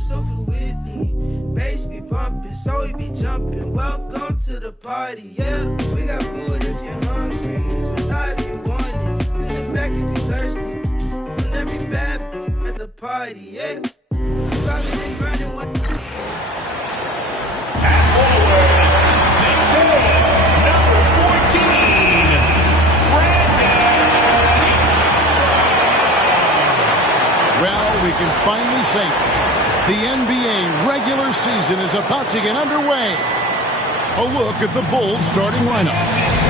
moving so fluidly. Bass be bumping, so we be jumping. Welcome to the party, yeah. We got food if you're hungry. Some side if you want it. In the back if you're thirsty. And every bad at the party, yeah. Driving and grinding what. Well, we can finally say it. The NBA regular season is about to get underway. A look at the Bulls starting lineup.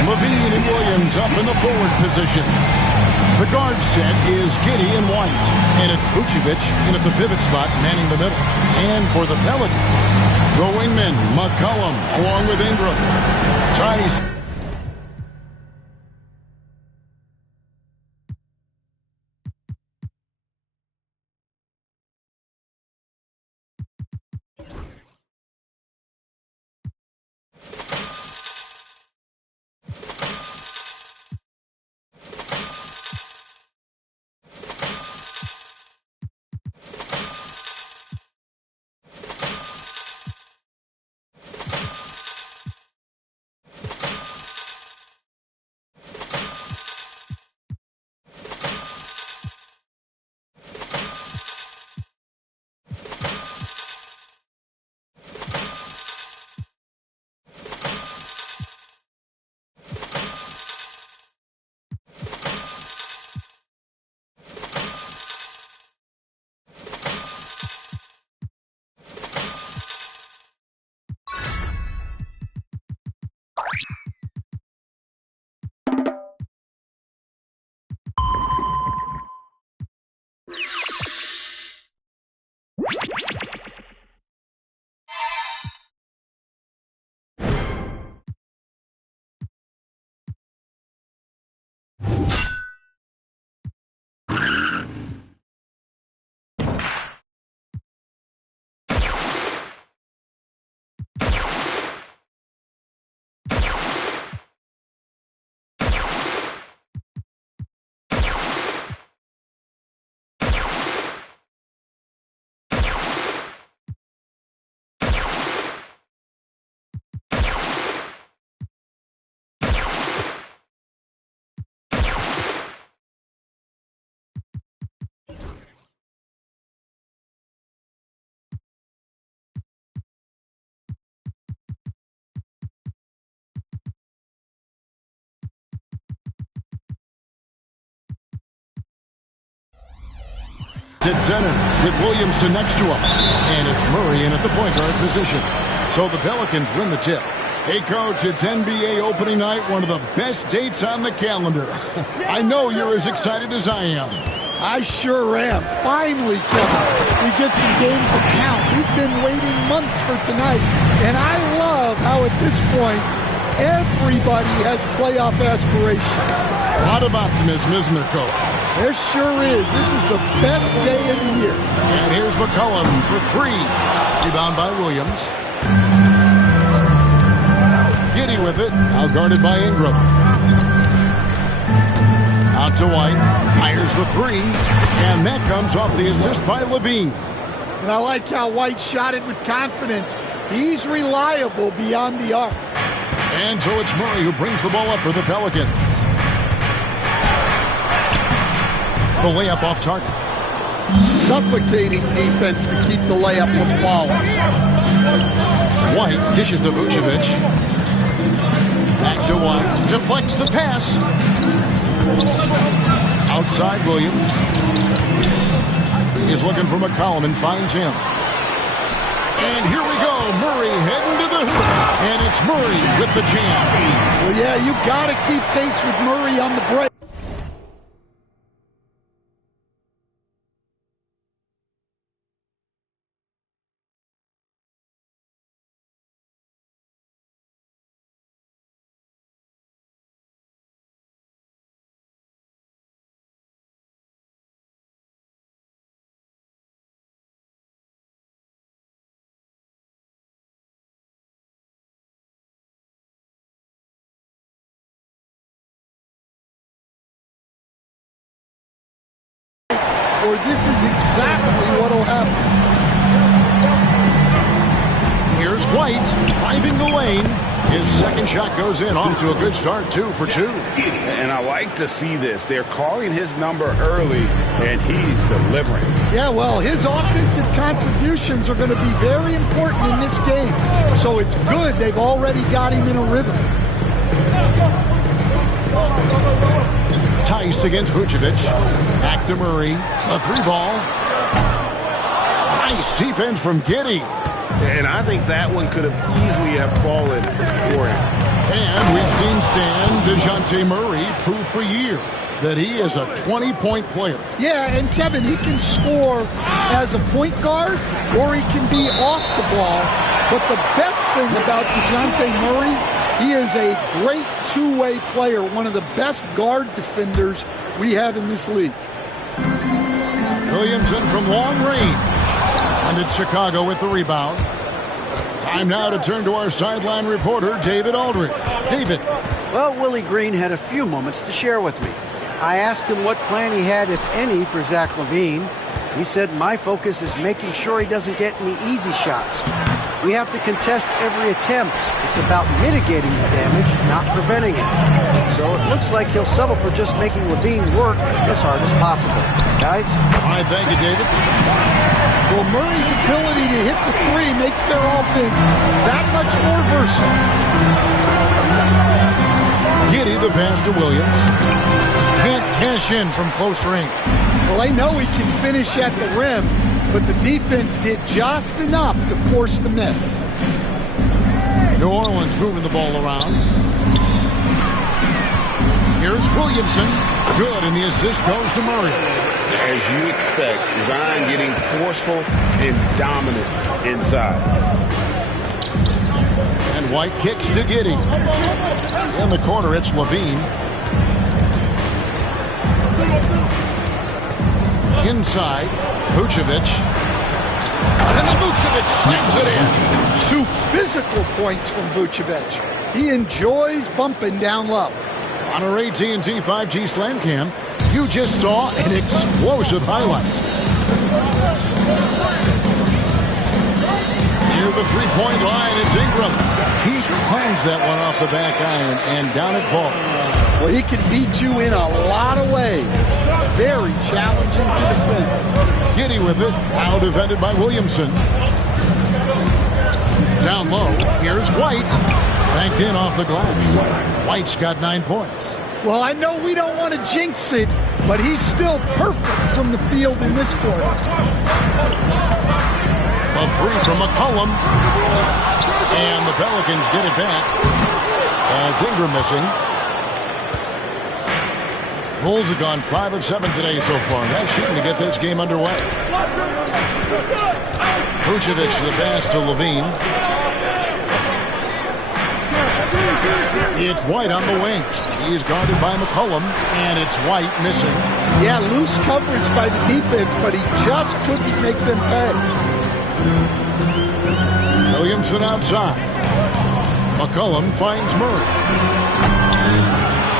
Levine and Williams up in the forward position. The guard set is Giddey and White. And it's Vucevic in at the pivot spot, manning the middle. And for the Pelicans, the wingmen, McCollum along with Ingram. Tice. At center with Williamson next to him. And it's Murray in at the point guard position. So the Pelicans win the tip. Hey, Coach, it's NBA opening night, one of the best dates on the calendar. I know you're as excited as I am. I sure am. Finally, Kevin, we get some games that count. We've been waiting months for tonight. And I love how at this point, everybody has playoff aspirations. A lot of optimism, isn't there, Coach? There sure is. This is the best day of the year. And here's McCollum for three. Rebound by Williams. Giddey with it. Now guarded by Ingram. Out to White. Fires the three. And that comes off the assist by Levine. And I like how White shot it with confidence. He's reliable beyond the arc. And so it's Murray who brings the ball up for the Pelicans. The layup off target. Suffocating defense to keep the layup from falling. White dishes to Vucevic. Back to White. Deflects the pass. Outside Williams. He's looking for McCollum and finds him. And here we go. Murray heading to the hoop. And it's Murray with the jam. Well, yeah, you got to keep pace with Murray on the break. Or this is exactly what will happen. White driving the lane. His second shot goes in, off to a good start, 2 for 2. And I like to see this. They're calling his number early, and he's delivering. Yeah, well, his offensive contributions are going to be very important in this game. So it's good they've already got him in a rhythm. Tice against Vucevic. Back to Murray. A 3-ball. Nice defense from Giddey. And I think that one could have easily have fallen for him. And we've seen Stan DeJounte Murray prove for years that he is a 20-point player. Yeah, and Kevin, he can score as a point guard or he can be off the ball. But the best thing about DeJounte Murray, he is a great two-way player, one of the best guard defenders we have in this league. Williamson from long range. And it's Chicago with the rebound. Time now to turn to our sideline reporter, David Aldridge. David. Well, Willie Green had a few moments to share with me. I asked him what plan he had, if any, for Zach LaVine. He said, my focus is making sure he doesn't get any easy shots. We have to contest every attempt. It's about mitigating the damage, not preventing it. So it looks like he'll settle for just making LaVine work as hard as possible. Guys? All right, thank you, David. Well, Murray's ability to hit the three makes their offense that much more versatile. Giddey the pass to Williams. Can't cash in from close range. Well, they know he can finish at the rim, but the defense did just enough to force the miss. New Orleans moving the ball around. Here's Williamson. Good, and the assist goes to Murray. As you expect, Zion getting forceful and dominant inside. And White kicks to Giddey. In the corner, it's LaVine. Inside, Vucevic. And then Vucevic slams it in. 2 physical points from Vucevic. He enjoys bumping down low. On our AT&T 5G Slam Cam, you just saw an explosive highlight. Near the three-point line, it's Ingram. He clangs that one off the back iron, and down it falls. Well, he can beat you in a lot of ways. Very challenging to defend. Giddey with it, now defended by Williamson. Down low, here's White. Banked in off the glass. White's got 9 points. Well, I know we don't want to jinx it, but he's still perfect from the field in this quarter. A 3 from McCollum. And the Pelicans get it back. And it's Ingram missing. Bulls have gone 5 of 7 today so far. Nice shooting to get this game underway. Vucevic the pass to LaVine. It's White on the wing. He's guarded by McCollum, and it's White missing. Yeah, loose coverage by the defense, but he just couldn't make them pay. Williamson outside. McCollum finds Murray.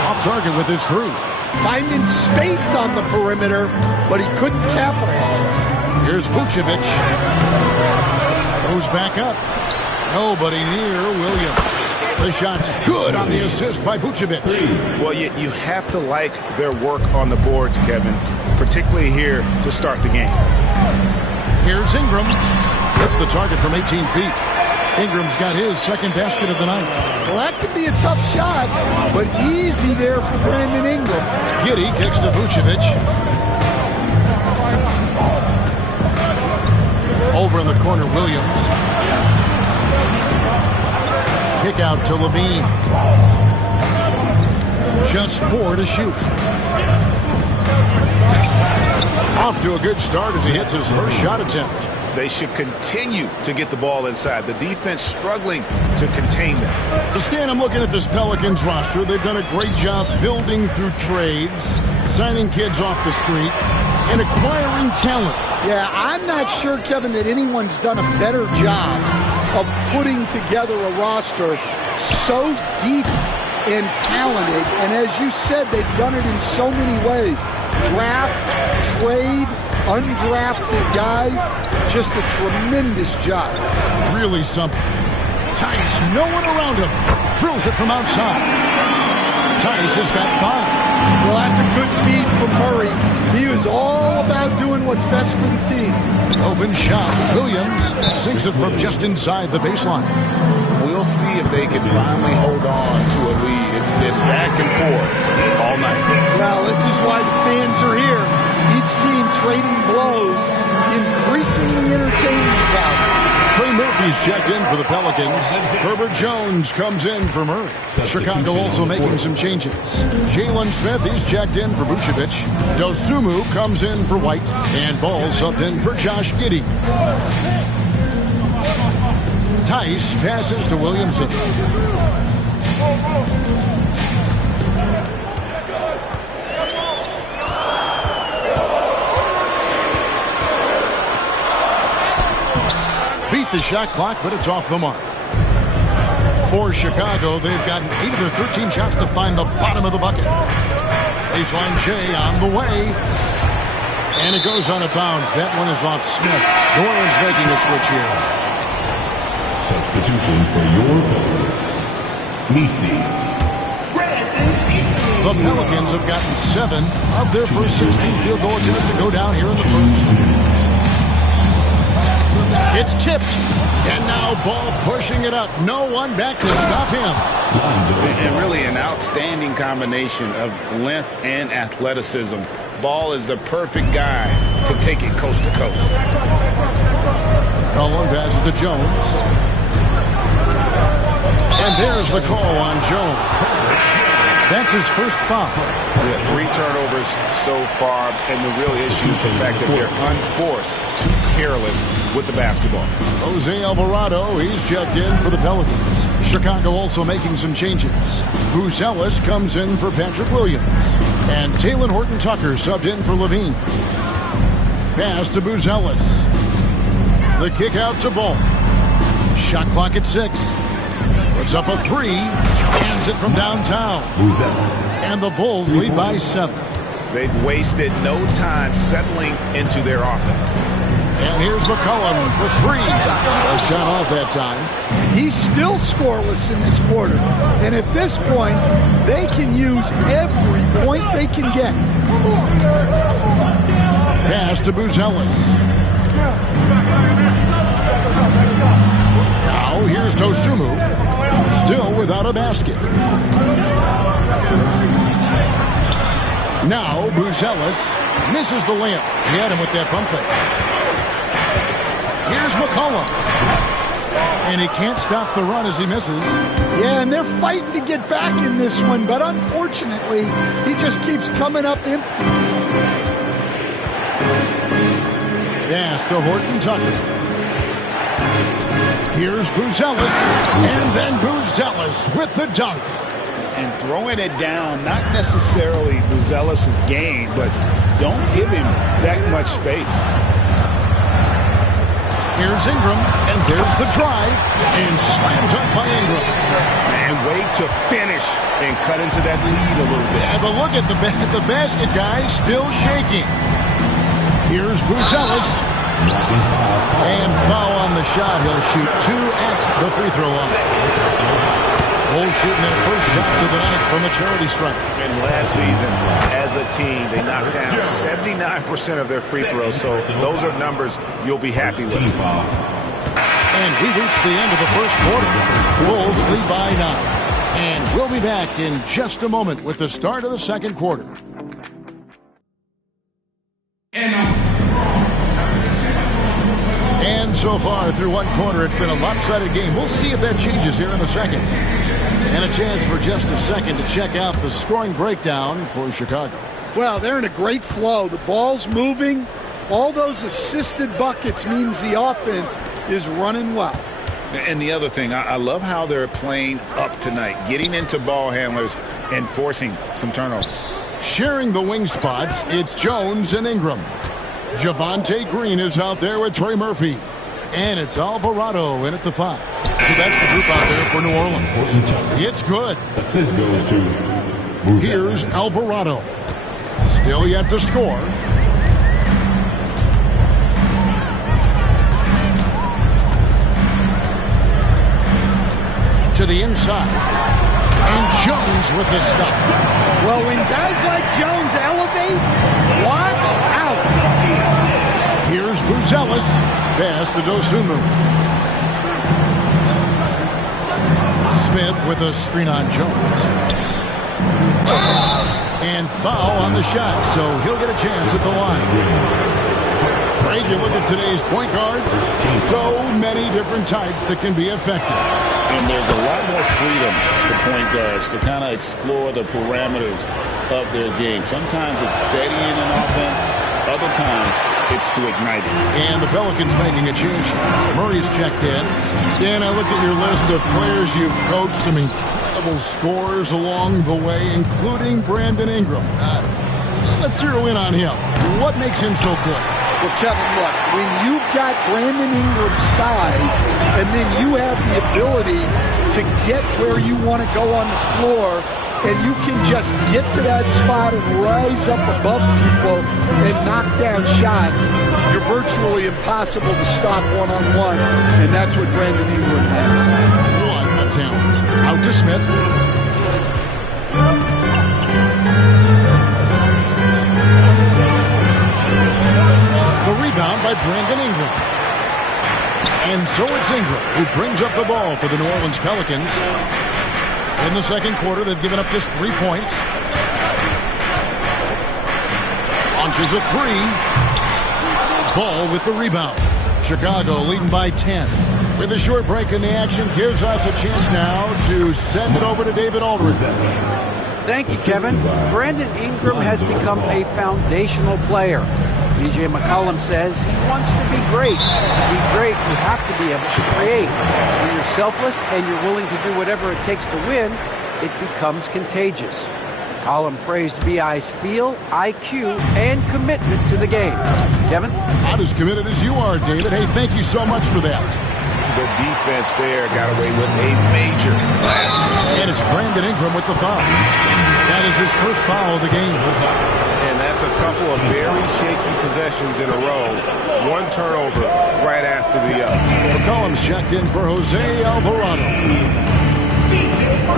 Off target with his 3. Finding space on the perimeter, but he couldn't capitalize. Here's Vucevic. Goes back up. Nobody near Williams. The shot's good on the assist by Vucevic. Well, you have to like their work on the boards, Kevin, particularly here to start the game. Here's Ingram. Gets the target from 18 feet. Ingram's got his second basket of the night. Well, that could be a tough shot, but easy there for Brandon Ingram. Giddey kicks to Vucevic. Over in the corner, Williams. Kick out to LaVine. Just 4 to shoot. Off to a good start as he hits his first shot attempt. They should continue to get the ball inside. The defense struggling to contain them. So Stan, I'm looking at this Pelicans roster. They've done a great job building through trades, signing kids off the street, and acquiring talent. Yeah, I'm not sure, Kevin, that anyone's done a better job of putting together a roster so deep and talented. And as you said, they've done it in so many ways. Draft, trade, undrafted guys. Just a tremendous job. Really something. Tice, no one around him. Drills it from outside. Tice has got 5. Well, that's a good feed from Murray. He was all about doing what's best for the team. Open shot. Williams sinks it from just inside the baseline. We'll see if they can finally hold on to a lead. It's been back and forth all night. Well, this is why the fans are here. Each team trading blows, increasingly entertaining value. Trey Murphy's checked in for the Pelicans. Herbert Jones comes in for Murray. Chicago also making some changes. Jalen Smith, he's checked in for Vucevic. Dosunmu comes in for White. And Ball subbed in for Josh Giddey. Tice passes to Williamson. Beat the shot clock, but it's off the mark. For Chicago, they've gotten 8 of their 13 shots to find the bottom of the bucket. Baseline J on the way. And it goes on a bounce. That one is off Smith. New Orleans making a switch here. Substitution for your Nisi. The Pelicans have gotten 7 of their first 16 field goal attempts to go down here in the first. It's tipped. And now Ball pushing it up. No one back to stop him. And really an outstanding combination of length and athleticism. Ball is the perfect guy to take it coast to coast. Cullen passes to Jones. And there's the call on Jones. That's his first foul. 3 turnovers so far, and the real issue is the fact that they're unforced, too careless with the basketball. Jose Alvarado, he's checked in for the Pelicans. Chicago also making some changes. Buzelis comes in for Patrick Williams. And Talen Horton-Tucker subbed in for Levine. Pass to Buzelis. The kick out to Ball. Shot clock at 6. Puts up a 3. Hands it from downtown. And the Bulls lead by 7. They've wasted no time settling into their offense. And here's McCollum for 3. A shot off that time. He's still scoreless in this quarter. And at this point, they can use every point they can get. Pass to Buzelis. Now here's Dosunmu. Still without a basket. Now Buzelis misses the layup. He had him with that bump fake. Here's McCollum. And he can't stop the run as he misses. Yeah, and they're fighting to get back in this one, but unfortunately, he just keeps coming up empty. Pass to Horton-Tucker. Here's Buzelis, and then Buzelis with the dunk. And throwing it down, not necessarily Buzelis' game, but don't give him that much space. Here's Ingram, and there's the drive, and slammed up by Ingram. And wait to finish and cut into that lead a little bit. Yeah, but look at the basket guy still shaking. Here's Buzelis. And foul on the shot. He'll shoot 2 at the free throw line. Bulls shooting their first shots of the night from a charity stripe. And last season, as a team, they knocked down 79% of their free throws. So those are numbers you'll be happy with. And we reached the end of the first quarter. Bulls lead by 9. And we'll be back in just a moment with the start of the second quarter. And so far through one quarter, it's been a lopsided game. We'll see if that changes here in the second. And a chance for just a second to check out the scoring breakdown for Chicago. Well, they're in a great flow. The ball's moving. All those assisted buckets means the offense is running well. And the other thing, I love how they're playing up tonight, getting into ball handlers and forcing some turnovers. Sharing the wing spots, it's Jones and Ingram. Javonte Green is out there with Trey Murphy. And it's Alvarado in at the 5. So that's the group out there for New Orleans. It's good. Assist goes to Here's Alvarado. Still yet to score. to the inside. And Jones with the stuff. Well, when guys like Jones elevate, watch out. Here's Buzelis. Pass to Dosunmu. Smith with a screen on Jones. And foul on the shot, so he'll get a chance at the line. Greg, you look at today's point guards, so many different types that can be effective. And there's a lot more freedom for point guards to kind of explore the parameters of their game. Sometimes it's steadying an offense. Other times, it's to ignite it. And the Pelicans making a change. Murray's checked in. Dan, I look at your list of players you've coached, some incredible scorers along the way, including Brandon Ingram. Let's zero in on him. What makes him so good? Well, Kevin, look, when you've got Brandon Ingram's size and then you have the ability to get where you want to go on the floor, and you can just get to that spot and rise up above people and knock down shots, you're virtually impossible to stop one-on-one, and that's what Brandon Ingram has. What a talent. Out to Smith. The rebound by Brandon Ingram. And so it's Ingram who brings up the ball for the New Orleans Pelicans. In the second quarter, they've given up just 3 points. Launches a three. Ball with the rebound. Chicago leading by 10. With a short break in the action, gives us a chance now to send it over to David Aldridge. Thank you, Kevin. Brandon Ingram has become a foundational player. C.J. McCollum says he wants to be great. To be great, you have to be able to create. When you're selfless and you're willing to do whatever it takes to win, it becomes contagious. McCollum praised B.I.'s feel, IQ, and commitment to the game. Kevin? Not as committed as you are, David. Hey, thank you so much for that. The defense there got away with a major lapse. And it's Brandon Ingram with the foul. That is his first foul of the game. And that's a couple of very shaky possessions in a row. One turnover right after the other. McCollum's checked in for Jose Alvarado.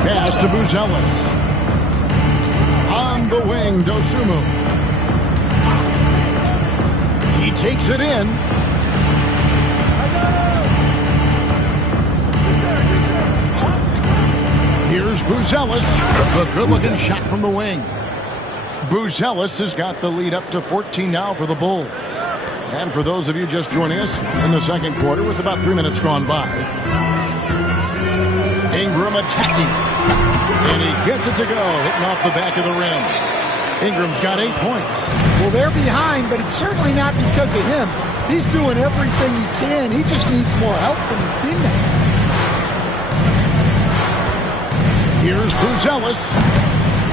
Pass to Buzelis. On the wing, Dosunmu. He takes it in. Here's Buzelis. The good-looking shot from the wing. Buzelis has got the lead up to 14 now for the Bulls. And for those of you just joining us in the second quarter with about 3 minutes gone by. Ingram attacking. And he gets it to go, hitting off the back of the rim. Ingram's got 8 points. Well, they're behind, but it's certainly not because of him. He's doing everything he can. He just needs more help from his teammates. Here's Buzelis.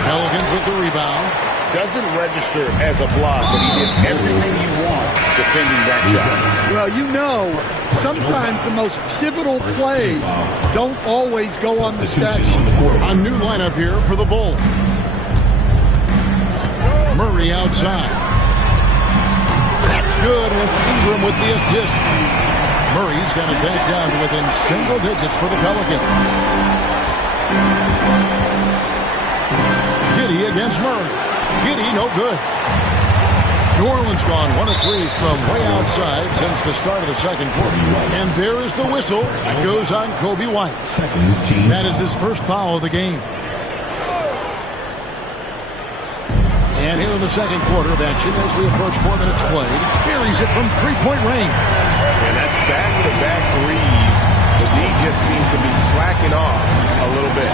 Pelicans with the rebound. Doesn't register as a block, but he did everything you want defending that shot. Well, you know, sometimes the most pivotal plays don't always go on the stat sheet. A new lineup here for the Bulls. Murray outside. That's good, and it's Ingram with the assist. Murray's got it back down to within single digits for the Pelicans. Giddey against Murray. Giddey, no good. New Orleans gone 1 of 3 from way outside since the start of the second quarter. And there is the whistle that goes on Kobe White. That is his first foul of the game. And here in the second quarter of action as we approach 4 minutes played. Buries it from three-point range. And that's back-to-back threes. The D just seems to be slacking off a little bit.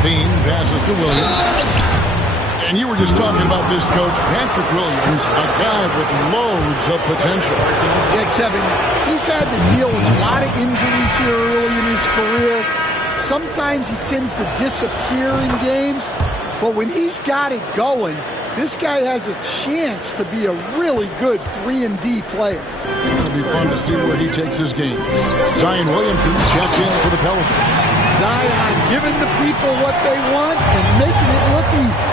Bean passes to Williams. And you were just talking about this, Coach. Patrick Williams, a guy with loads of potential. Yeah, Kevin, he's had to deal with a lot of injuries here early in his career. Sometimes he tends to disappear in games, but when he's got it going, this guy has a chance to be a really good 3-and-D player. It'll be fun to see where he takes his game. Zion Williamson's checked in for the Pelicans. Zion giving the people what they want and making it look easy.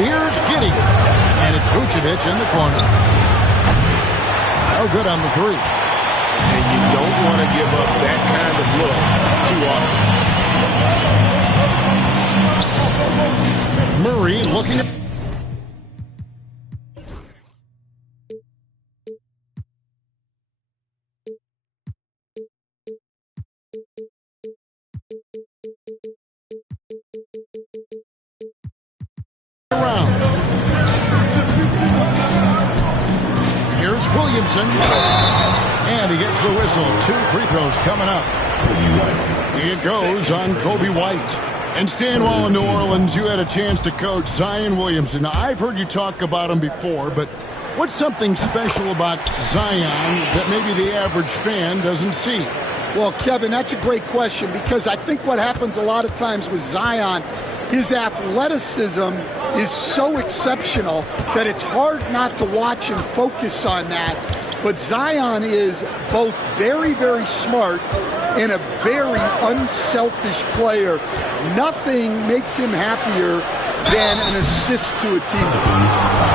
Here's Giddey. And it's Vucevic in the corner. No good on the three. And you don't want to give up that kind of look too often. Murray looking at around. Here's Williamson. And he gets the whistle. 2 free throws coming up. It goes on Kobe White. And Stan, while in New Orleans, you had a chance to coach Zion Williamson. Now, I've heard you talk about him before, but what's something special about Zion that maybe the average fan doesn't see? Well, Kevin, that's a great question, because I think what happens a lot of times with Zion, his athleticism is so exceptional that it's hard not to watch and focus on that. But Zion is both very, very smart and a very unselfish player. Nothing makes him happier than an assist to a teammate.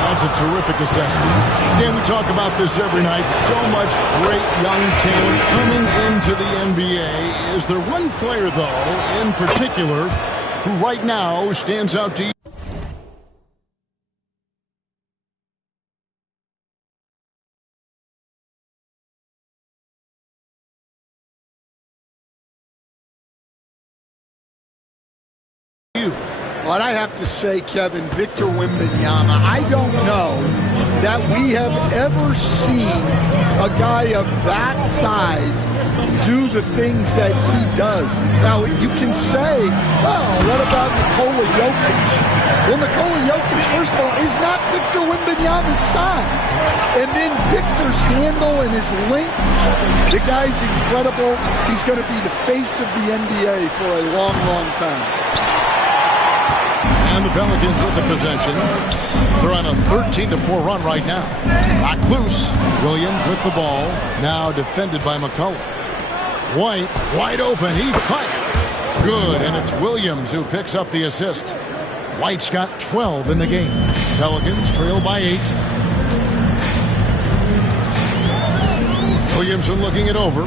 That's a terrific assessment. Stan, we talk about this every night. So much great young talent coming into the NBA. Is there one player, though, in particular, who right now stands out to you? Well, I have to say, Kevin, Victor Wembanyama, I don't know that we have ever seen a guy of that size do the things that he does. Now, you can say, well, what about Nikola Jokic? Well, Nikola Jokic, first of all, is not Victor Wembanyama's size. And then Victor's handle and his length, the guy's incredible. He's going to be the face of the NBA for a long, long time. And the Pelicans with the possession. They're on a 13-4 run right now. Knocked loose. Williams with the ball. Now defended by McCollum. White, wide open. He fires. Good, and it's Williams who picks up the assist. White's got 12 in the game. Pelicans trail by 8. Williamson looking it over.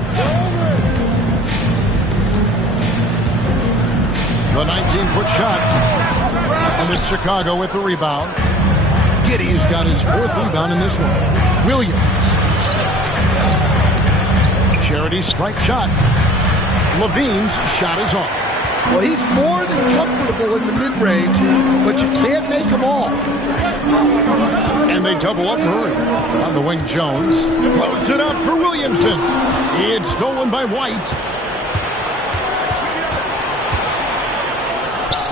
The 19-foot shot. And it's Chicago with the rebound. Giddey's got his 4th rebound in this one. Williams. Charity strike shot. Levine's shot is off. Well, he's more than comfortable in the mid-range, but you can't make them all. And they double up Murray. On the wing, Jones. Loads it up for Williamson. It's stolen by White.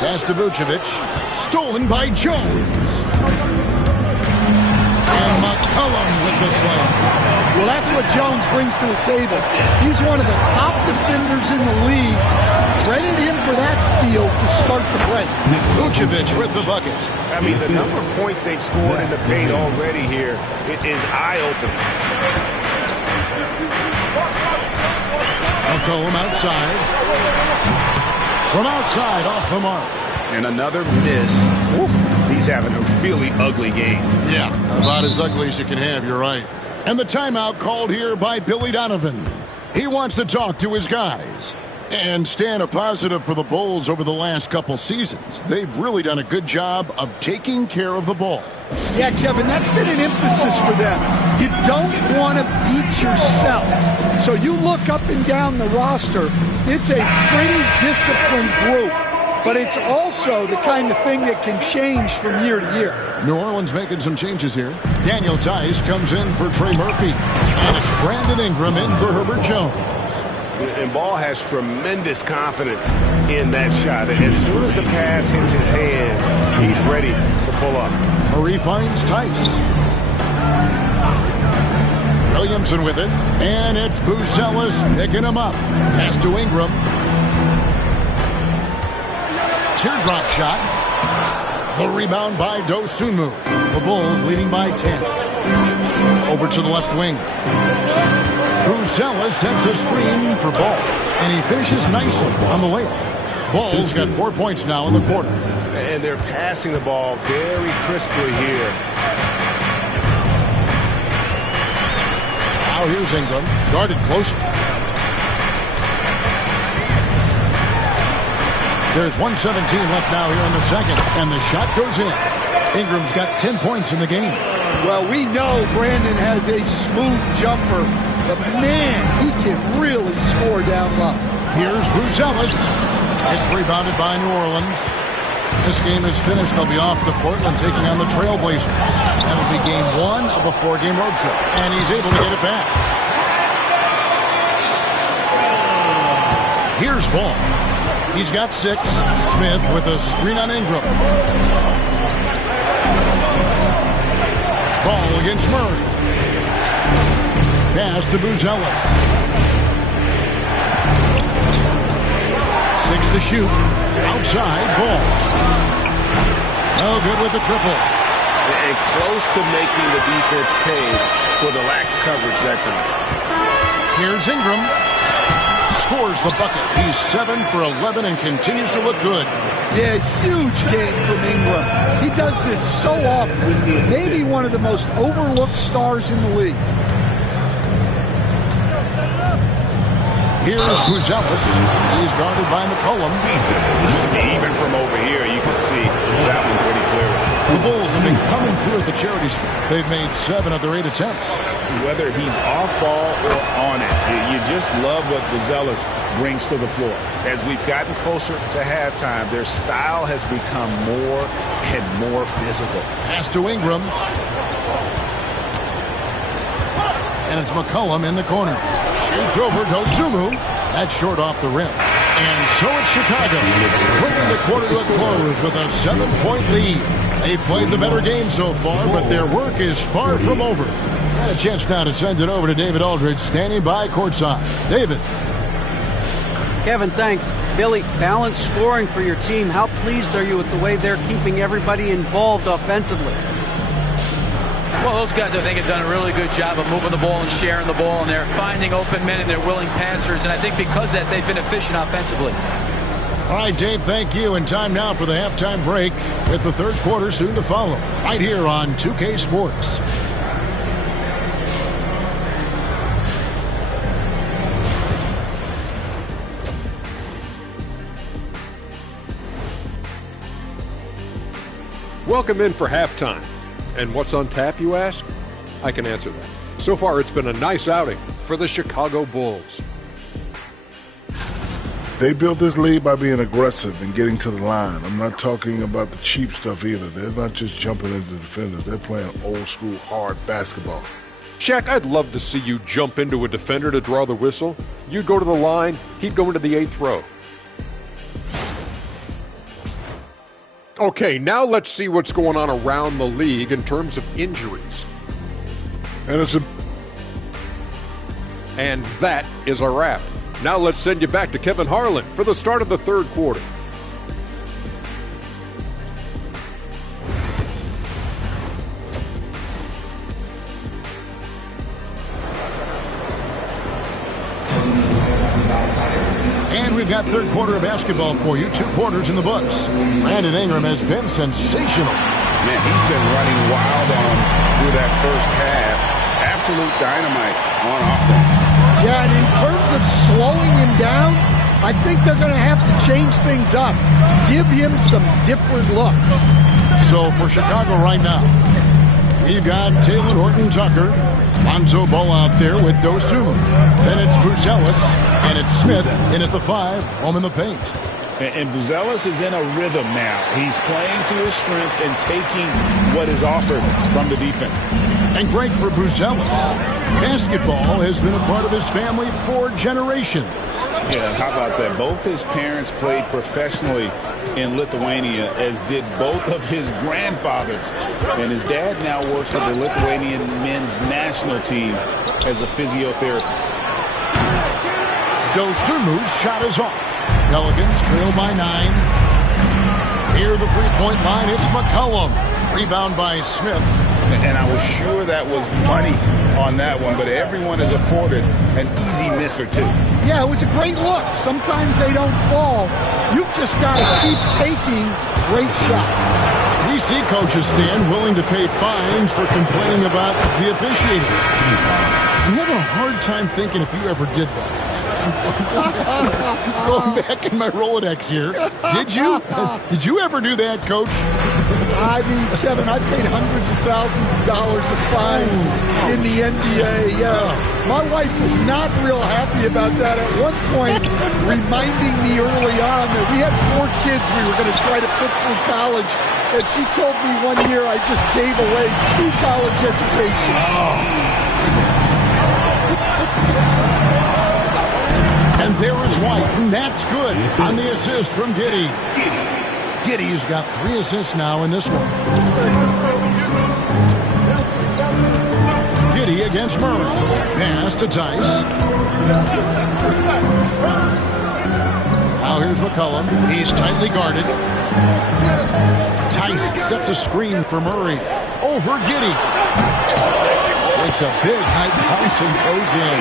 Pass to Vucevic. Stolen by Jones. And McCollum with the slam. Well, that's what Jones brings to the table. He's one of the top defenders in the league. Credit him for that steal to start the break. Vucevic with the bucket. I mean, the number of points they've scored in the paint already here, it is eye-opening. McCollum outside. From outside, off the mark. And another miss. Oof. He's having a really ugly game. Yeah, about as ugly as you can have, you're right. And the timeout called here by Billy Donovan. He wants to talk to his guys. And stand a positive for the Bulls over the last couple seasons. They've really done a good job of taking care of the ball. Yeah, Kevin, that's been an emphasis for them. You don't want to beat yourself. So you look up and down the roster, it's a pretty disciplined group. But it's also the kind of thing that can change from year to year. New Orleans making some changes here. Daniel Tice comes in for Trey Murphy. And it's Brandon Ingram in for Herbert Jones. And Ball has tremendous confidence in that shot. As soon as the pass hits his hands, he's ready to pull up. Murray finds Tice. Williamson with it. And it's Buzelis picking him up. Pass to Ingram. Teardrop shot. The rebound by Dosunmu. The Bulls leading by 10. Over to the left wing. Buzelis sets a screen for Ball. And he finishes nicely on the layup. Ball's got 4 points now in the quarter. And they're passing the ball very crisply here. Now here's Ingram, guarded closer. There's 1:17 left now here in the second, and the shot goes in. Ingram's got 10 points in the game. Well, we know Brandon has a smooth jumper, but man, he can really score down low. Here's Buzelis. It's rebounded by New Orleans. This game is finished. They'll be off to Portland taking on the Trailblazers. That'll be game 1 of a 4-game road trip, and he's able to get it back. Here's Ball. He's got 6. Smith with a screen on Ingram. Ball against Murray. Pass to Buzelis. 6 to shoot. Outside, Ball. No good with the triple. And close to making the defense pay for the lax coverage that time. Here's Ingram. Scores the bucket. He's 7 for 11 and continues to look good. Yeah, huge game from Ingram. He does this so often. Maybe one of the most overlooked stars in the league. Here's Buzelis. He's guarded by McCollum. Even from over here, you can see that one pretty clearly. The Bulls have been coming through at the charity stripe. They've made 7 of their 8 attempts. Whether he's off ball or on it, you just love what Buzelis brings to the floor. As we've gotten closer to halftime, their style has become more and more physical. Pass to Ingram. And it's McCollum in the corner. Shoots over Dosunmu. That's short off the rim. And so it's Chicago, bringing the quarter to a close with a 7-point lead. They've played the better game so far, but their work is far from over. And a chance now to send it over to David Aldridge, standing by courtside. David. Kevin, thanks. Billy, balanced scoring for your team. How pleased are you with the way they're keeping everybody involved offensively? Well, those guys, I think, have done a really good job of moving the ball and sharing the ball, and they're finding open men and they're willing passers, and I think because of that, they've been efficient offensively. All right, Dave, thank you. And time now for the halftime break with the third quarter soon to follow, right here on 2K Sports. Welcome in for halftime. And what's on tap, you ask? I can answer that. So far, it's been a nice outing for the Chicago Bulls. They built this lead by being aggressive and getting to the line. I'm not talking about the cheap stuff either. They're not just jumping into defenders. They're playing old school hard basketball. Shaq, I'd love to see you jump into a defender to draw the whistle. You'd go to the line, he'd go into the 8th row. Okay, now let's see what's going on around the league in terms of injuries. And that is a wrap. Now let's send you back to Kevin Harlan for the start of the third quarter. And we've got third quarter of basketball for you. 2 quarters in the books. Brandon Ingram has been sensational. Man, he's been running wild on through that first half. Absolute dynamite on offense. Yeah, and in terms of slowing him down, I think they're going to have to change things up. Give him some different looks. So for Chicago right now, we've got Taylor Horton-Tucker, Lonzo Ball out there with Dosunmu. Then it's Buzelis, and it's Smith in at the 5, home in the paint. And Buzelis is in a rhythm now. He's playing to his strengths and taking what is offered from the defense. And great for Buzelis. Basketball has been a part of his family for generations. Yeah, how about that? Both his parents played professionally in Lithuania, as did both of his grandfathers. And his dad now works with the Lithuanian men's national team as a physiotherapist. Dosunmu's shot is off. Pelicans trail by 9. Near the three-point line, it's McCollum. Rebound by Smith. And I was sure that was money on that one, but everyone is afforded an easy miss or two. Yeah, it was a great look. Sometimes they don't fall. You've just got to keep taking great shots. We see coaches stand willing to pay fines for complaining about the officiating. We have a hard time thinking if you ever did that. Going back in my Rolodex here. Did you? Did you ever do that, Coach? I mean, Kevin, I paid hundreds of thousands of dollars of fines in the NBA. My wife was not real happy about that at one point, reminding me early on that we had 4 kids we were going to try to put through college. And she told me one year I just gave away 2 college educations. And there is White, and that's good on the assist from Giddey. Giddey's got 3 assists now in this one. Giddey against Murray. Pass to Tice. Now here's McCollum. He's tightly guarded. Tice sets a screen for Murray. Over Giddey. It's a big high bounce and goes in.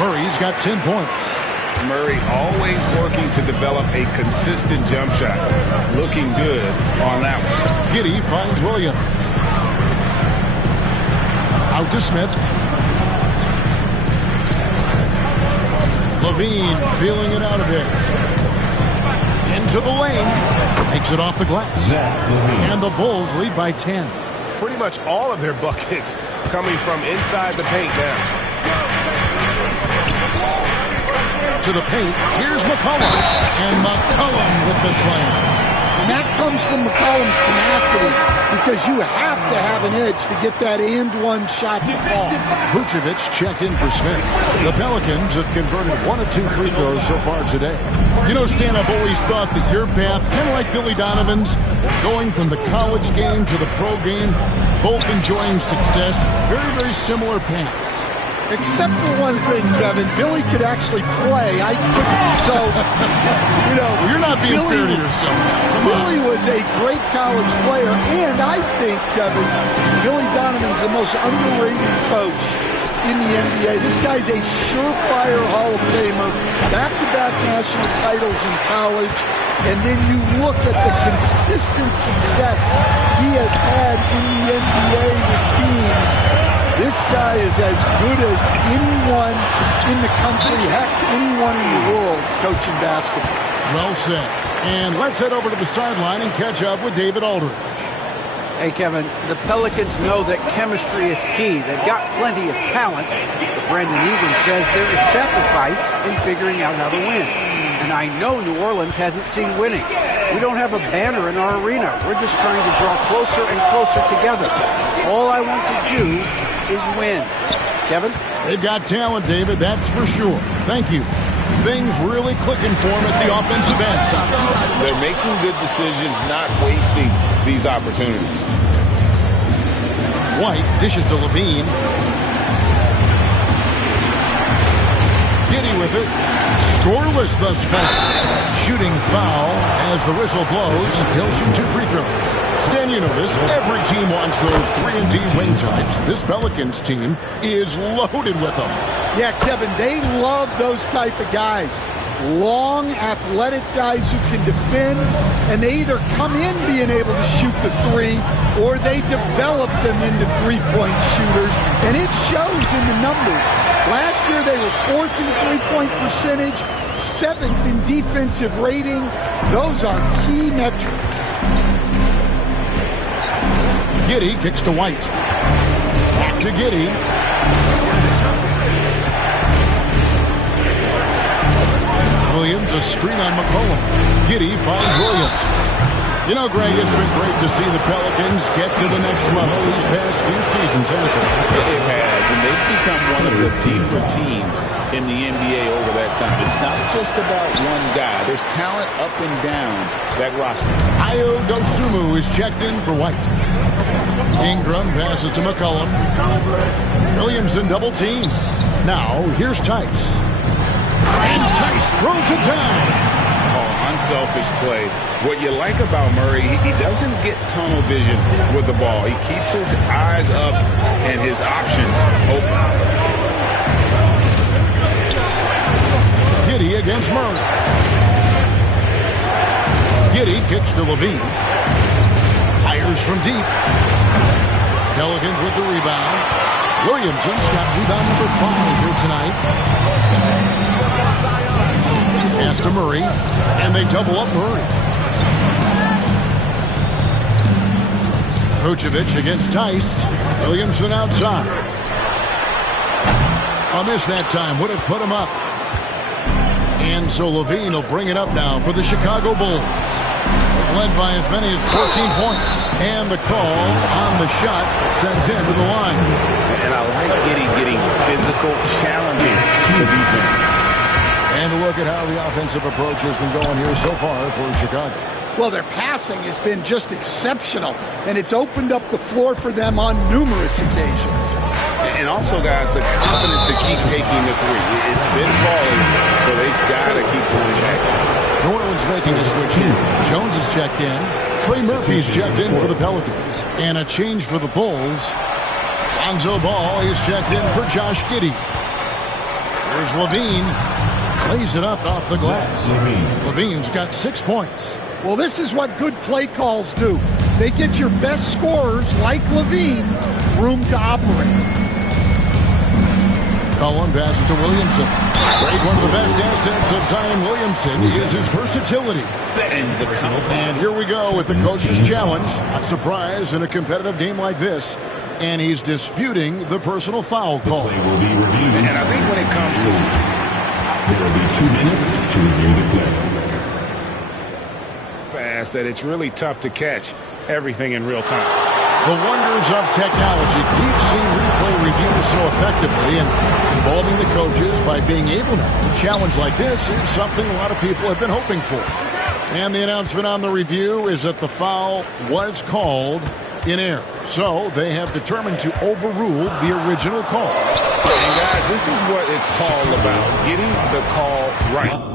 Murray's got 10 points. Murray always working to develop a consistent jump shot. Looking good on that one. Giddey finds Williams. Out to Smith. Levine feeling it out a bit. Into the lane. Takes it off the glass. And the Bulls lead by 10. Pretty much all of their buckets coming from inside the paint now. To the paint. Here's McCollum. And McCollum with the slam. And that comes from McCollum's tenacity because you have to have an edge to get that and-one shot to fall. Vucevic checked in for Smith. The Pelicans have converted 1 of 2 free throws so far today. You know, Stan, I've always thought that your path, kind of like Billy Donovan's, going from the college game to the pro game, both enjoying success, very, very similar paths. Except for one thing, Kevin, Billy could actually play. I couldn't. So, you know, well, you're not being fair to yourself. Billy was a great college player, and I think, Kevin, Billy Donovan's the most underrated coach in the NBA. This guy's a surefire Hall of Famer, back-to-back national titles in college, and then you look at the consistent success he has had in the NBA with teams. This guy is as good as anyone in the country, heck, anyone in the world coaching basketball. Well said. And let's head over to the sideline and catch up with David Aldridge. Hey, Kevin, the Pelicans know that chemistry is key. They've got plenty of talent, but Brandon Ingram says there is sacrifice in figuring out how to win. And I know New Orleans hasn't seen winning. We don't have a banner in our arena. We're just trying to draw closer and closer together. All I want to do is win. Kevin? They've got talent, David, that's for sure. Thank you. Things really clicking for them at the offensive end. They're making good decisions, not wasting these opportunities. White dishes to Levine. Giddey with it. Scoreless thus far. Shooting foul as the whistle blows. He'll shoot 2 free throws. Stan, you know this. Every team wants those 3-and-D wing types. This Pelicans team is loaded with them. Yeah, Kevin, they love those type of guys. Long, athletic guys who can defend, and they either come in being able to shoot the 3, or they develop them into three-point shooters, and it shows in the numbers. Last year, they were 4th in three-point percentage, 7th in defensive rating. Those are key metrics. Giddey kicks to White. Back to Giddey. Williams, a screen on McCollum. Giddey finds Williams. You know, Greg, it's been great to see the Pelicans get to the next level these past few seasons, hasn't it? It has, and they've become one of the deeper teams in the NBA over that time. It's not just about one guy. There's talent up and down that roster. Ayo Dosunmu is checked in for White. Ingram passes to McCollum. Williamson double team. Now, here's Tice. And Tice throws it down. Oh, unselfish play. What you like about Murray, he doesn't get tunnel vision with the ball. He keeps his eyes up and his options open. Giddey against Murray. Giddey kicks to Levine. Fires from deep. Pelicans with the rebound. Williamson's got rebound number 5 here tonight. Pass to Murray, and they double up Murray. Vucevic against Tice. Williamson outside. A miss that time. Would have put him up. And so LaVine will bring it up now for the Chicago Bulls. Led by as many as 14 points. And the call on the shot sends him to the line. And I like getting physical, challenging the defense. And a look at how the offensive approach has been going here so far for Chicago. Well, their passing has been just exceptional, and it's opened up the floor for them on numerous occasions. And also, guys, the confidence to keep taking the three. It's been falling, so they've got to keep going back. New Orleans making a switch here. Jones is checked in. Trey Murphy's checked in for the Pelicans. And a change for the Bulls. Lonzo Ball is checked in for Josh Giddey. Here's LaVine. Lays it up off the glass. LaVine's got 6 points. Well, this is what good play calls do. They get your best scorers, like LaVine, room to operate. Cullen passes to Williamson. Great, one of the best assets of Zion Williamson is his versatility. And here we go with the coach's challenge. Not surprised in a competitive game like this. And he's disputing the personal foul call. And I think when it comes to... There will be 2 minutes to review the play. Fast that it's really tough to catch everything in real time. The wonders of technology. We've seen replay reviews so effectively, and involving the coaches by being able to challenge like this is something a lot of people have been hoping for. And the announcement on the review is that the foul was called in error. So they have determined to overrule the original call. And guys, this is what it's all about, getting the call right.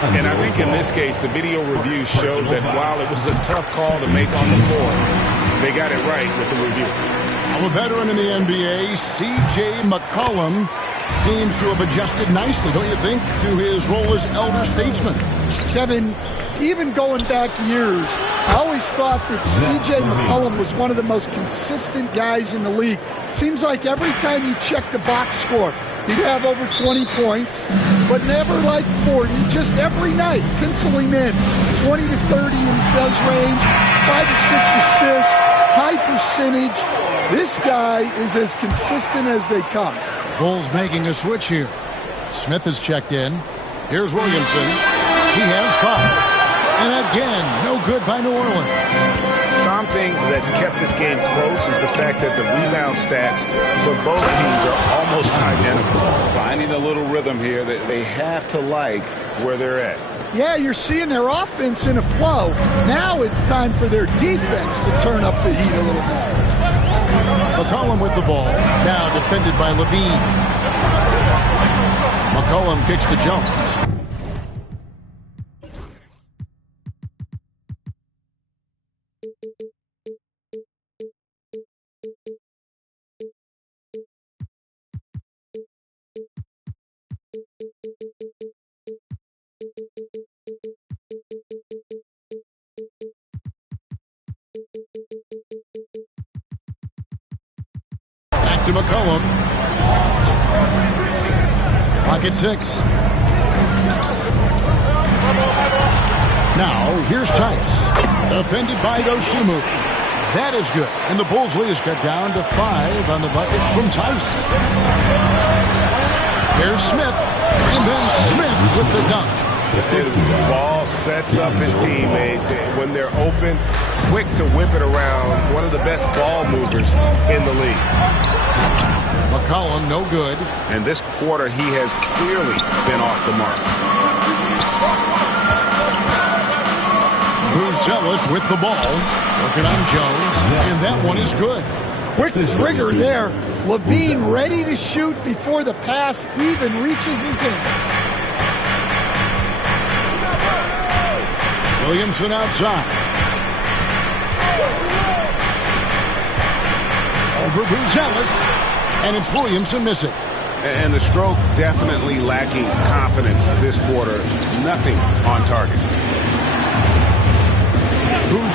And I think in this case, the video review showed that while it was a tough call to make on the floor, they got it right with the review. A veteran in the NBA, C.J. McCollum, seems to have adjusted nicely, don't you think, to his role as elder statesman. Kevin, even going back years, I always thought that C.J. McCollum was one of the most consistent guys in the league. Seems like every time you check the box score, he'd have over 20 points, but never like 40, just every night, pencil him in. 20 to 30 in those range, 5 or 6 assists, high percentage. This guy is as consistent as they come. Bulls making a switch here. Smith is checked in. Here's Williamson. He has 5. And again, no good by New Orleans. Something that's kept this game close is the fact that the rebound stats for both teams are almost identical. Finding a little rhythm here that they have to like where they're at. Yeah, you're seeing their offense in a flow. Now it's time for their defense to turn up the heat a little bit. McCollum with the ball. Now defended by LaVine. McCollum kicks to Jones. Back to McCollum. Pocket 6. Now, here's Tice. Defended by Dosunmu. That is good. And the Bulls' lead is cut down to 5 on the bucket from Tice. Here's Smith. And then Smith with the dunk. Ball sets up his teammates. When they're open, quick to whip it around. One of the best ball movers in the league. McCollum, no good. And this quarter, he has clearly been off the mark. Buzelis with the ball. Working on Jones. And that one is good. Quick trigger there. LaVine ready to shoot before the pass even reaches his hands. Williamson outside. Over Buzelis. And it's Williamson missing. And the stroke definitely lacking confidence this quarter. Nothing on target.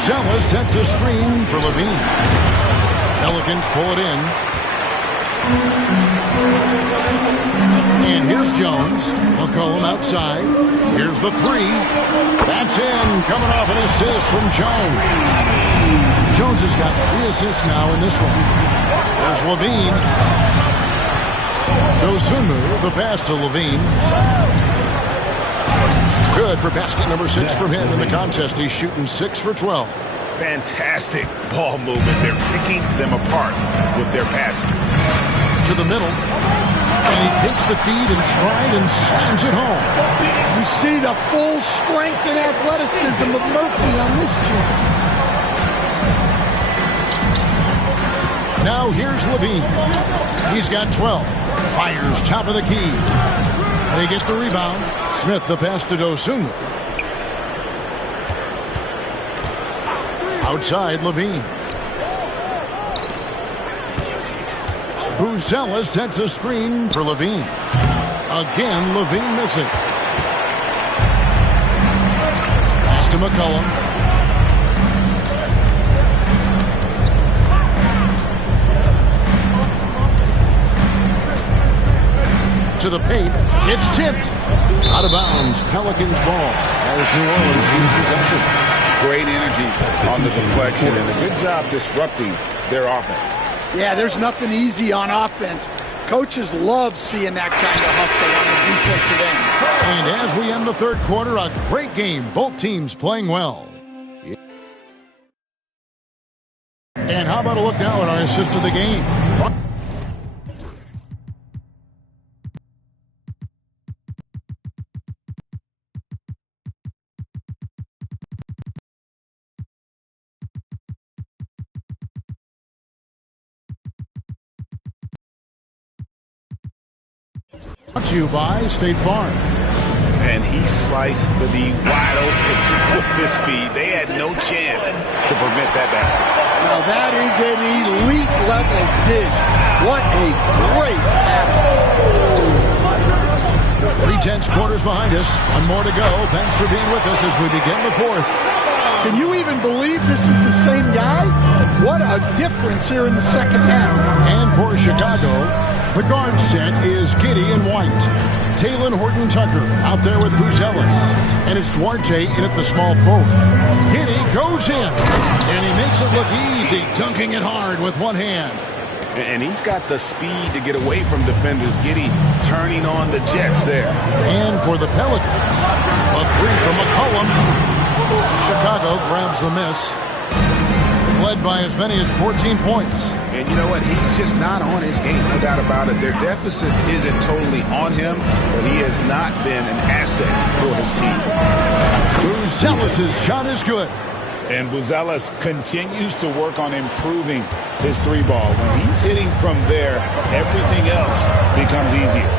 Buzella sets a screen for Levine. Pelicans pull it in. And here's Jones. McCollum outside. Here's the three. That's in. Coming off an assist from Jones. Jones has got 3 assists now in this one. There's Levine. Dosunmu, the pass to Levine. Good for basket number 6 from him in the contest. He's shooting 6 for 12. Fantastic ball movement. They're picking them apart with their passing. To the middle. And he takes the feed in stride and slams it home. You see the full strength and athleticism of Murphy on this jam. Now here's Levine. He's got 12. Fires top of the key. They get the rebound. Smith the pass to Dosunmu. Outside Levine. Buzella sets a screen for Levine. Again, Levine missing. Pass to McCollum. To the paint. It's tipped. Out of bounds. Pelicans ball as New Orleans keeps possession. Great energy on the deflection and a good job disrupting their offense. Yeah, there's nothing easy on offense. Coaches love seeing that kind of hustle on the defensive end. And as we end the third quarter, a great game. Both teams playing well. And how about a look now at our assist of the game? Brought to you by State Farm. And he sliced the D wide open with this feed. They had no chance to prevent that basket. Now that is an elite level dish. What a great pass. 3/10 quarters behind us. One more to go. Thanks for being with us as we begin the fourth. Can you even believe this is the same guy? What a difference here in the second half. And for Chicago, the guard set is Giddey and White. Talen Horton-Tucker out there with Buzelis. And it's Duarte in at the small forward. Giddey goes in. And he makes it look easy, dunking it hard with one hand. And he's got the speed to get away from defenders. Giddey turning on the Jets there. And for the Pelicans, a three from McCollum. Chicago grabs the miss. Led by as many as 14 points. And you know what? He's just not on his game, no doubt about it. Their deficit isn't totally on him, but he has not been an asset for his team. Buzelis' shot is good. And Buzelis continues to work on improving his three ball. When he's hitting from there, everything else becomes easier.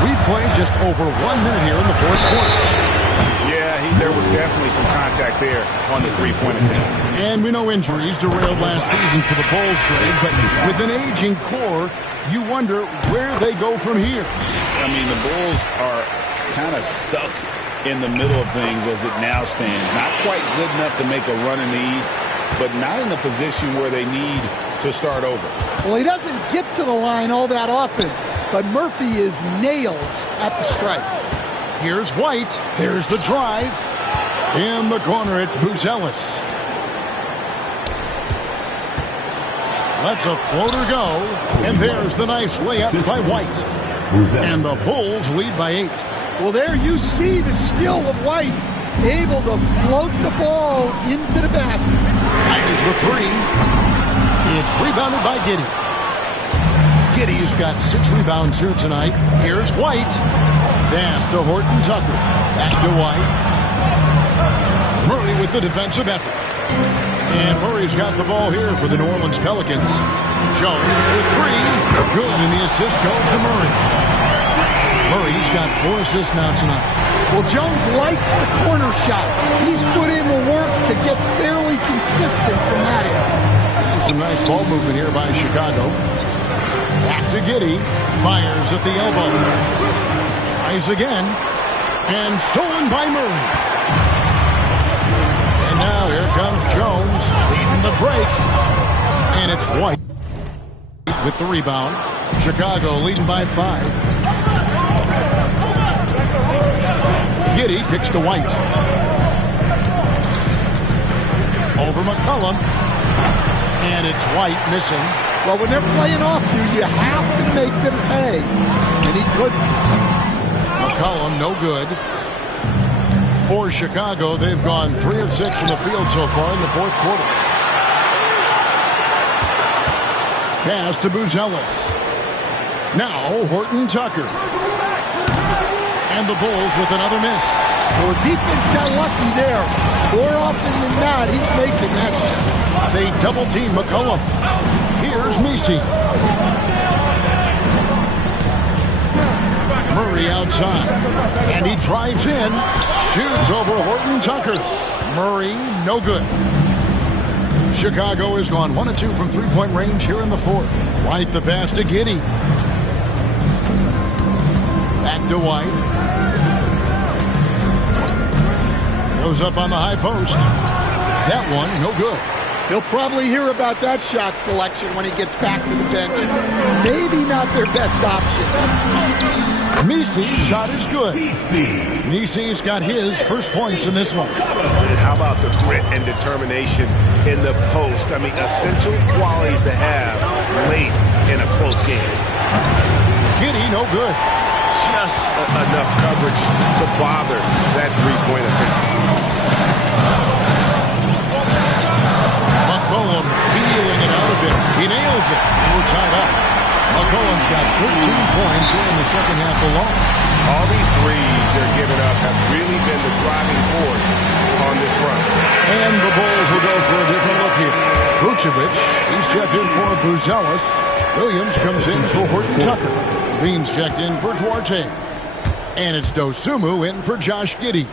We played just over 1 minute here in the fourth quarter. There was definitely some contact there on the three-point attempt. And we know injuries derailed last season for the Bulls, Greg, but with an aging core, you wonder where they go from here. I mean, the Bulls are kind of stuck in the middle of things as it now stands. Not quite good enough to make a run in the East, but not in a position where they need to start over. Well, he doesn't get to the line all that often, but Murphy is nailed at the stripe. Here's White. There's the drive. In the corner, it's Buzelis. Lets a floater go. And there's the nice layup by White. And the Bulls lead by 8. Well, there you see the skill of White. Able to float the ball into the basket. Fires the three. It's rebounded by Giddey. Giddey's got 6 rebounds here tonight. Here's White. Pass to Horton-Tucker. Back to White. Murray with the defensive effort. And Murray's got the ball here for the New Orleans Pelicans. Jones for 3. Good, and the assist goes to Murray. Murray's got 4 assists now tonight. Well, Jones likes the corner shot. He's put in the work to get fairly consistent from that area. And some nice ball movement here by Chicago. Back to Giddey. Fires at the elbow. Tries again. And stolen by Murray. And now here comes Jones leading the break. And it's White with the rebound. Chicago leading by 5. Giddey kicks to White. Over McCollum. And it's White missing. Well, when they're playing off you have to make them pay. And he couldn't. McCollum, no good. For Chicago, they've gone 3 of 6 from the field so far in the fourth quarter. Pass to Buzelis. Now Horton Tucker. And the Bulls with another miss. Well, the defense got lucky there. More often than not, he's making that shot. They double-team McCollum. Here's Messi. Murray outside. And he drives in. Shoots over Horton Tucker. Murray, no good. Chicago has gone 1 of 2 from three-point range here in the fourth. White the pass to Giddey. Back to White. Goes up on the high post. That one, no good. He'll probably hear about that shot selection when he gets back to the bench. Maybe not their best option. Messi's shot is good. Messi's got his first points in this one. How about the grit and determination in the post? I mean, essential qualities to have late in a close game. Giddey, no good. Just enough coverage to bother that three-point attempt. McCollum feeling it out a bit. He nails it. And we're tied up. McCollum's got 13 points here in the second half alone. All these threes they're giving up have really been the driving force on this run. And the Bulls will go for a different look here. Vucevic, he's checked in for Buzelis. Williams comes in for Horton Tucker. Levine's checked in for Duarte. And it's Dosunmu in for Josh Giddey.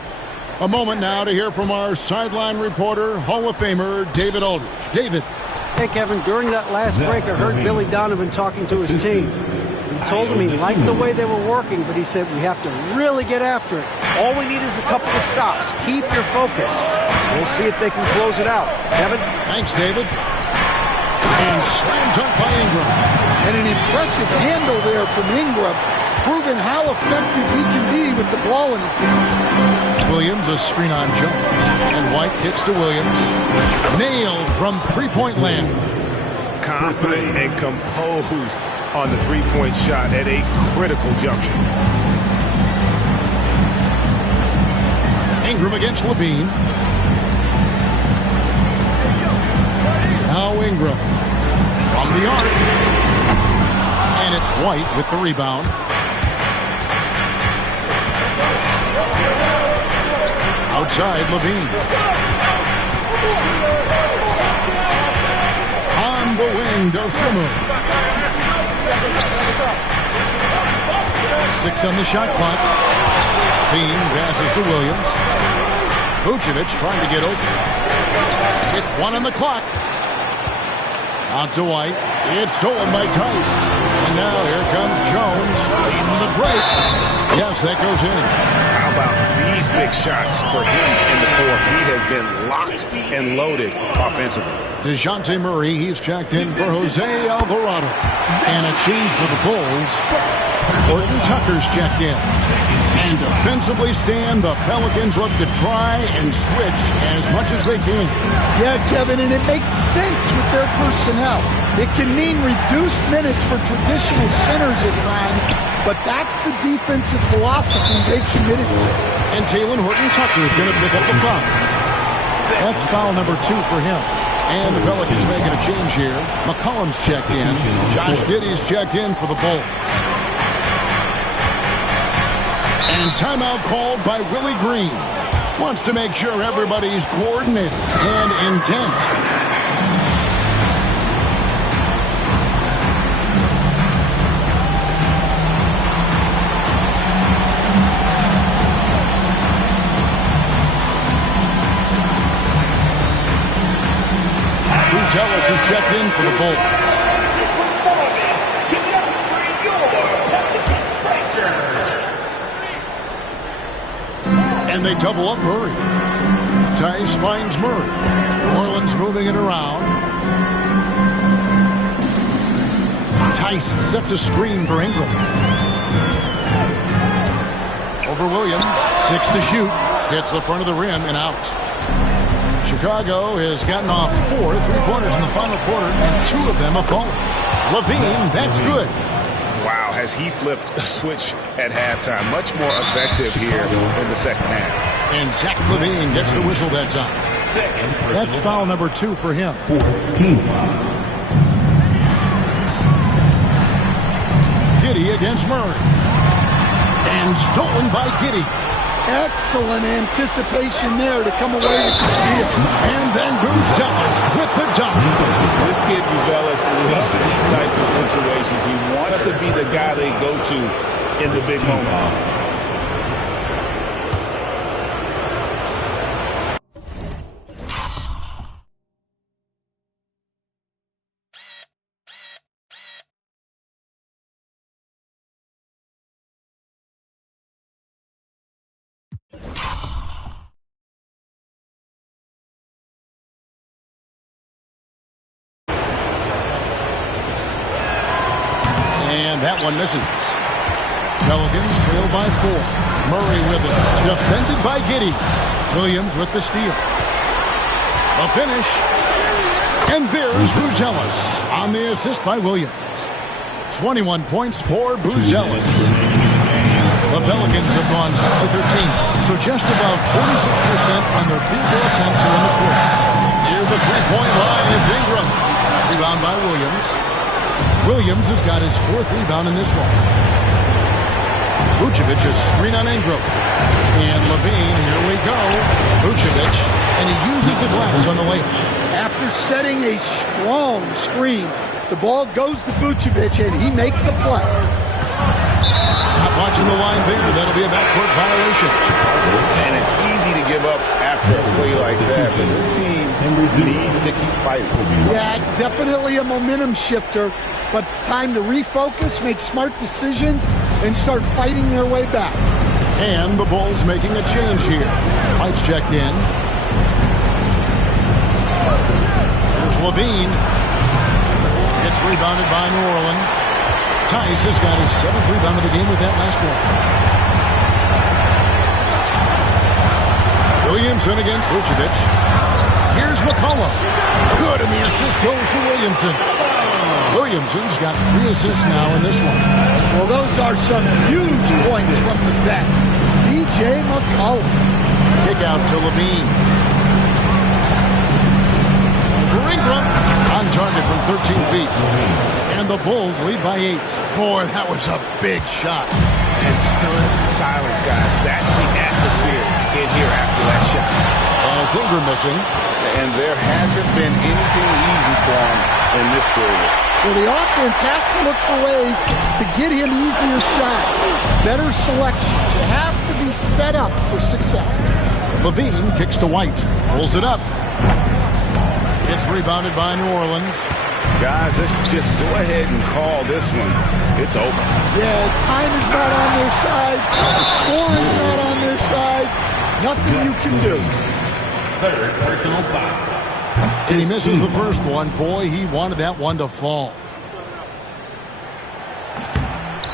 A moment now to hear from our sideline reporter, Hall of Famer David Aldridge. David. Hey, Kevin, during that last break, I heard Billy Donovan talking to his team. He told him he liked the way they were working, but he said we have to really get after it. All we need is a couple of stops. Keep your focus. We'll see if they can close it out. Kevin? Thanks, David. And slam dunk by Ingram. And an impressive handle there from Ingram, proving how effective he can be with the ball in his hands. Williams, a screen on Jones. And White kicks to Williams. Nailed from three-point land. Confident and composed on the three-point shot at a critical junction. Ingram against Levine. Now Ingram from the arc. And it's White with the rebound. Outside, Levine. On the wing, Dosunmu. 6 on the shot clock. Bean passes to Williams. Vucevic trying to get open. With 1 on the clock. Out to White. It's stolen by Tice. And now here comes Jones leading the break. Yes, that goes in. How about these big shots for him in the fourth? He has been locked and loaded offensively. DeJounte Murray, he's checked in for Jose Alvarado. And a change for the Bulls. Horton Tucker's checked in. And defensively stand, the Pelicans look to try and switch as much as they can. Yeah, Kevin, and it makes sense with their personnel. It can mean reduced minutes for traditional centers at times, but that's the defensive philosophy they've committed to. And Talen Horton Tucker is going to pick up the foul. That's foul number 2 for him. And the Pelicans making a change here. McCollum's checked in. Josh Giddey's checked in for the Bulls. And timeout called by Willie Green. Wants to make sure everybody's coordinated and intent. Buzelis is checked in for the Bulls. And they double up Murray. Tice finds Murray. New Orleans moving it around. Tice sets a screen for Ingram. Over Williams. 6 to shoot. Hits the front of the rim and out. Chicago has gotten off 4 3-pointers in the final quarter, and 2 of them have fallen. LaVine, that's good. Wow, has he flipped a switch at halftime. Much more effective here in the second half. And Zach LaVine gets the whistle that time. That's foul number 2 for him. Team foul. Giddey against Murray. And stolen by Giddey. Excellent anticipation there to come away with the steal. And then Buzelis with the dunk. This kid Buzelis loves these types of situations. He wants to be the guy they go to in the big moments. And that one misses. Pelicans trail by 4. Murray with it. Defended by Giddey. Williams with the steal. A finish. And there's Buzelis on the assist by Williams. 21 points for Buzelis. The Pelicans have gone 6 of 13, so just above 46% on their field goal attempts here in the quarter. Near the three-point line, it's Ingram. Rebound by Williams. Williams has got his 4th rebound in this one. Vucevic is screen on Ingram. And LaVine, here we go. Vucevic, and he uses the glass on the layup. After setting a strong screen, the ball goes to Vucevic, and he makes a play. Not watching the line there. That'll be a backcourt violation. And it's easy to give up after a play like that, but this team needs to keep fighting. Yeah, it's definitely a momentum shifter, but it's time to refocus, make smart decisions, and start fighting their way back. And the Bulls making a change here. Lights checked in. Here's LaVine. It's rebounded by New Orleans. Tice has got his 7th rebound of the game with that last one. Williamson against Vucevic. Here's McCollum. Good, and the assist goes to Williamson. Williamson's got 3 assists now in this one. Well, those are some huge points from the vet, C.J. McCollum. Kick out to LaVine. Ingram on target from 13 feet. And the Bulls lead by 8. Boy, that was a big shot. And stunned silence, guys. That's the atmosphere in here after that shot. And it's Ingram missing. And there hasn't been anything easy for him in this period. Well, the offense has to look for ways to get him easier shots, better selection. You have to be set up for success. LaVine kicks to White. Pulls it up. It's rebounded by New Orleans. Guys, let's just go ahead and call this one. It's over. Yeah, time is not on their side. The score is not on their side. Nothing you can do. Third personal foul. And he misses the first one. Boy, he wanted that one to fall.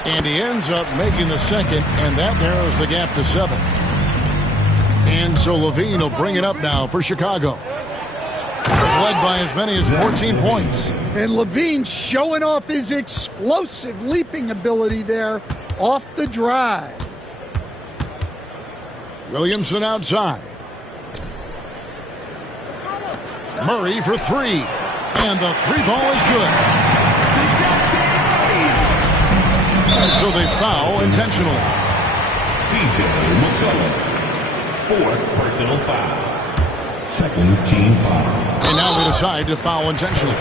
And he ends up making the second, and that narrows the gap to 7. And so LaVine will bring it up now for Chicago. Led by as many as 14 points. And LaVine showing off his explosive leaping ability there off the drive. Williamson outside. Murray for 3. And the 3 ball is good. So they foul intentionally. C.J. McCollum. 4th personal foul. 2nd team foul. And now they decide to foul intentionally.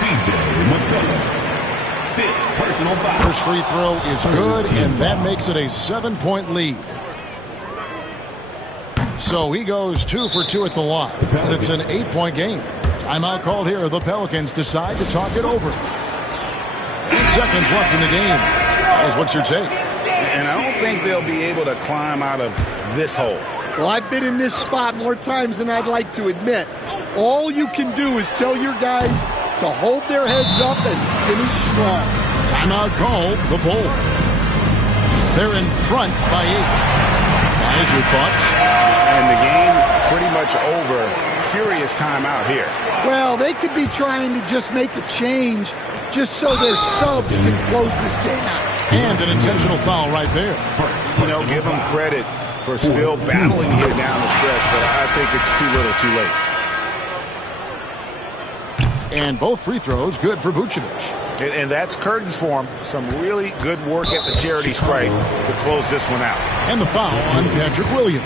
C.J. McCollum. 5th personal foul. First free throw is good, and that makes it a 7-point lead. So he goes 2 for 2 at the line, and it's an 8-point game. Timeout called here. The Pelicans decide to talk it over. 8 seconds left in the game. Guys, what's your take? And I don't think they'll be able to climb out of this hole? Well, I've been in this spot more times than I'd like to admit. All you can do is tell your guys to hold their heads up and finish strong. Timeout call, the Bulls. They're in front by 8. Guys, your thoughts? And the game pretty much over. Curious timeout here. Well, they could be trying to just make a change just so their subs can close this game out. And an intentional foul right there. You know, give them credit for still battling here down the stretch, but I think it's too little too late. And both free throws good for Vucevic. And that's curtains for him. Some really good work at the charity stripe to close this one out. And the foul on Patrick Williams.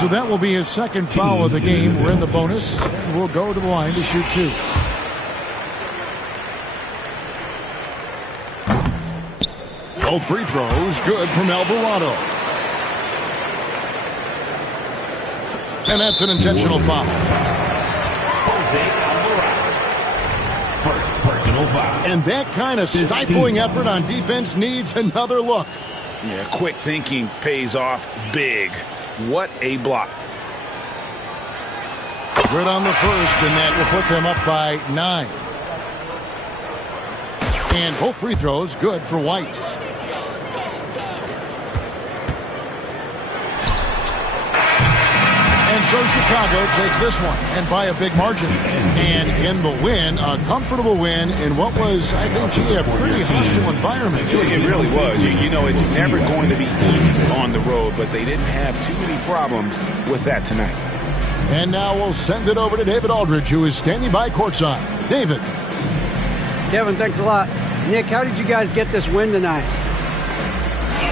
So that will be his second foul of the game. We're in the bonus, and we'll go to the line to shoot 2. Both free throws good from Alvarado. And that's an intentional foul. And that kind of stifling effort on defense needs another look. Yeah, quick thinking pays off big. What a block. Good on the first, and that will put them up by 9. And both free throws good for White. And so Chicago takes this one, and by a big margin. And in the win, a comfortable win in what was, I think, a pretty hostile environment. It really was. You know, it's never going to be easy on the road, but they didn't have too many problems with that tonight. And now we'll send it over to David Aldridge, who is standing by courtside. David. Kevin, thanks a lot. Nick, how did you guys get this win tonight?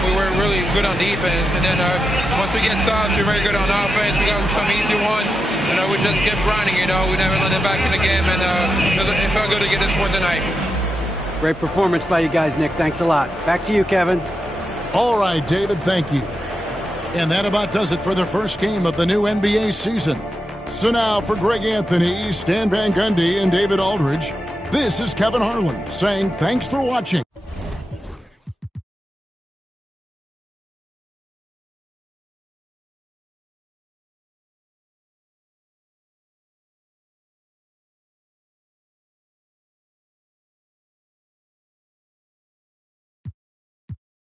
We were really good on defense, and then once we get stops, we're very good on offense. We got some easy ones, and we just kept grinding. We never let it back in the game, and it felt good to get this one tonight. Great performance by you guys, Nick. Thanks a lot. Back to you, Kevin. All right, David, thank you. And that about does it for the first game of the new NBA season. So now for Greg Anthony, Stan Van Gundy, and David Aldridge, this is Kevin Harlan saying thanks for watching.